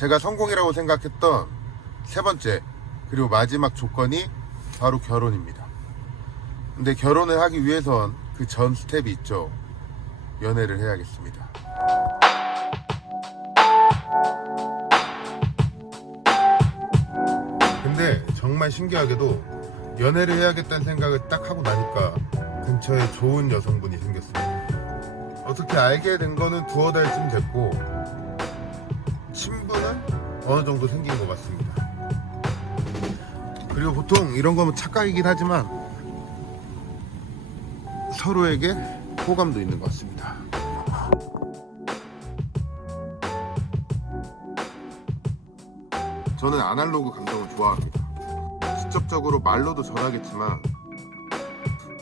제가 성공이라고 생각했던 세 번째 그리고 마지막 조건이 바로 결혼입니다. 근데 결혼을 하기 위해선 그 전 스텝이 있죠. 연애를 해야겠습니다. 근데 정말 신기하게도 연애를 해야겠다는 생각을 딱 하고 나니까 근처에 좋은 여성분이 생겼습니다. 어떻게 알게 된 거는 두어 달쯤 됐고 친분은 어느 정도 생긴 것 같습니다. 그리고 보통 이런 거면 착각이긴 하지만 서로에게 호감도 있는 것 같습니다. 저는 아날로그 감정을 좋아합니다. 직접적으로 말로도 전하겠지만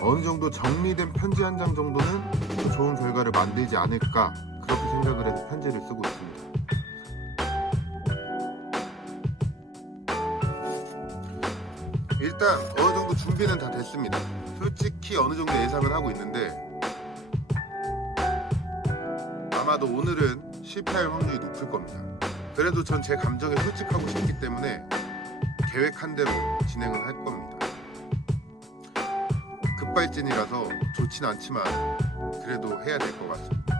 어느 정도 정리된 편지 한 장 정도는 더 좋은 결과를 만들지 않을까 그렇게 생각을 해서 편지를 쓰고 있습니다. 일단 어느 정도 준비는 다 됐습니다. 솔직히 어느 정도 예상은 하고 있는데 아마도 오늘은 실패할 확률이 높을 겁니다. 그래도 전 제 감정에 솔직하고 싶기 때문에 계획한 대로 진행을 할 겁니다. 급발진이라서 좋진 않지만 그래도 해야 될 것 같습니다.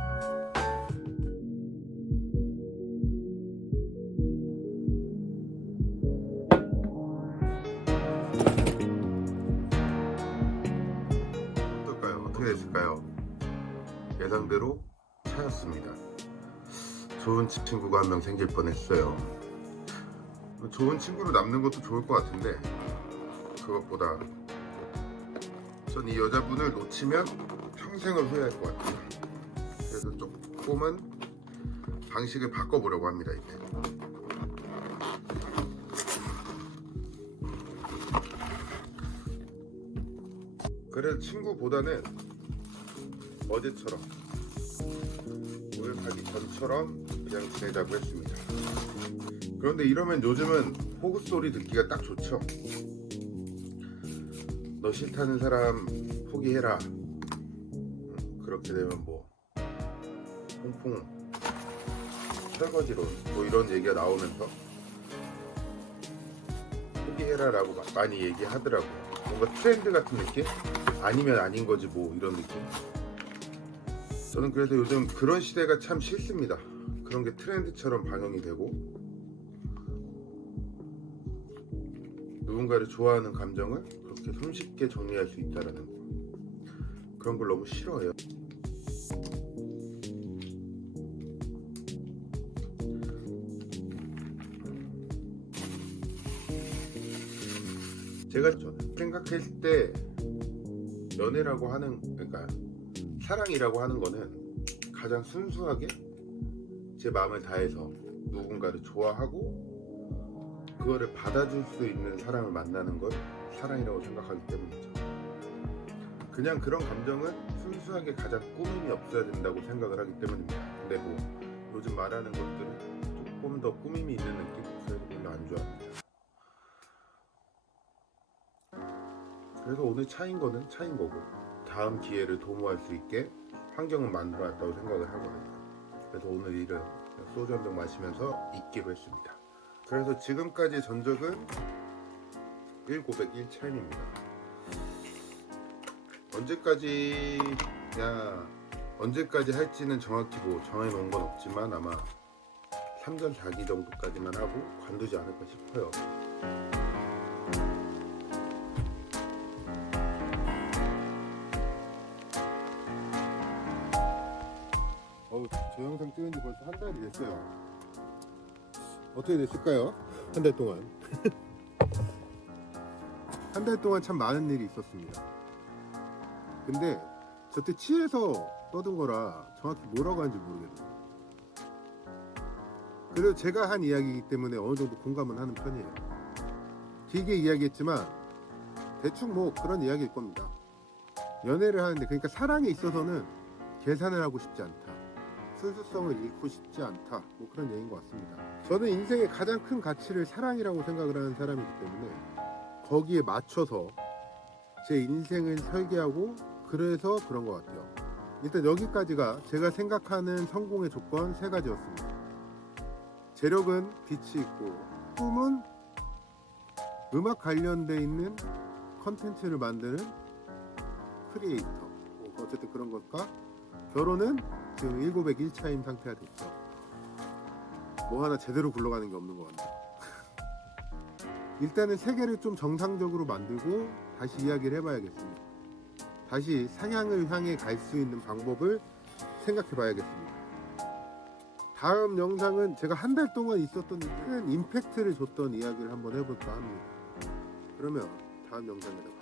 됐을까요? 예상대로 차였습니다. 좋은 친구가 한 명 생길 뻔했어요. 좋은 친구로 남는 것도 좋을 것 같은데 그것보다 전 이 여자분을 놓치면 평생을 후회할 것 같아요. 그래서 조금은 방식을 바꿔보려고 합니다 이제. 그래서 친구보다는 어제처럼 오늘 가기 전처럼 그냥 지내자고 했습니다. 그런데 이러면 요즘은 호구 소리 듣기가 딱 좋죠. 너 싫다는 사람 포기해라. 음, 그렇게 되면 뭐 퐁퐁 설거지론 뭐 이런 얘기가 나오면서 포기해라라고 막 많이 얘기하더라고. 요 뭔가 트렌드 같은 느낌? 아니면 아닌 거지 뭐 이런 느낌. 저는 그래서 요즘 그런 시대가 참 싫습니다. 그런 게 트렌드처럼 방영이 되고 누군가를 좋아하는 감정을 그렇게 손쉽게 정리할 수 있다라는 그런 걸 너무 싫어해요. 제가 생각했을 때 연애라고 하는 그러니까 사랑이라고 하는 거는 가장 순수하게 제 마음을 다해서 누군가를 좋아하고 그거를 받아줄 수 있는 사람을 만나는 걸 사랑이라고 생각하기 때문이죠. 그냥 그런 감정은 순수하게 가장 꾸밈이 없어야 된다고 생각을 하기 때문입니다. 근데 뭐 요즘 말하는 것들은 조금 더 꾸밈이 있는 느낌 그래서 별로 안 좋아합니다. 그래서 오늘 차인 거는 차인 거고 다음 기회를 도모할 수 있게 환경을 만들어놨다고 생각을 하거든요. 그래서 오늘 일은 소주 한 병 마시면서 잊기로 했습니다. 그래서 지금까지 전적은 1901 차임입니다. 언제까지냐 언제까지 할지는 정확히 뭐 정해놓은 건 없지만 아마 3전 4기 정도까지만 하고 관두지 않을까 싶어요. 저 영상 찍은 지 벌써 한 달이 됐어요. 어떻게 됐을까요? 한 달 동안. 한 달 동안 참 많은 일이 있었습니다. 근데 저때 취해서 떠든 거라 정확히 뭐라고 하는지 모르겠네요. 그래도 제가 한 이야기이기 때문에 어느 정도 공감은 하는 편이에요. 길게 이야기했지만 대충 뭐 그런 이야기일 겁니다. 연애를 하는데 그러니까 사랑에 있어서는 계산을 하고 싶지 않다. 순수성을 잃고 싶지 않다. 뭐 그런 얘기인 것 같습니다. 저는 인생의 가장 큰 가치를 사랑이라고 생각을 하는 사람이기 때문에 거기에 맞춰서 제 인생을 설계하고 그래서 그런 것 같아요. 일단 여기까지가 제가 생각하는 성공의 조건 세 가지였습니다. 재력은 빛이 있고 꿈은 음악 관련돼 있는 컨텐츠를 만드는 크리에이터 뭐 어쨌든 그런 것과 결혼은 지금 1900 1차임 상태가 됐죠 뭐 하나 제대로 굴러가는 게 없는 것 같네요 일단은 세계를 좀 정상적으로 만들고 다시 이야기를 해봐야겠습니다 다시 상향을 향해 갈 수 있는 방법을 생각해 봐야겠습니다 다음 영상은 제가 한 달 동안 있었던 큰 임팩트를 줬던 이야기를 한번 해볼까 합니다. 그러면 다음 영상에 뵙겠습니다.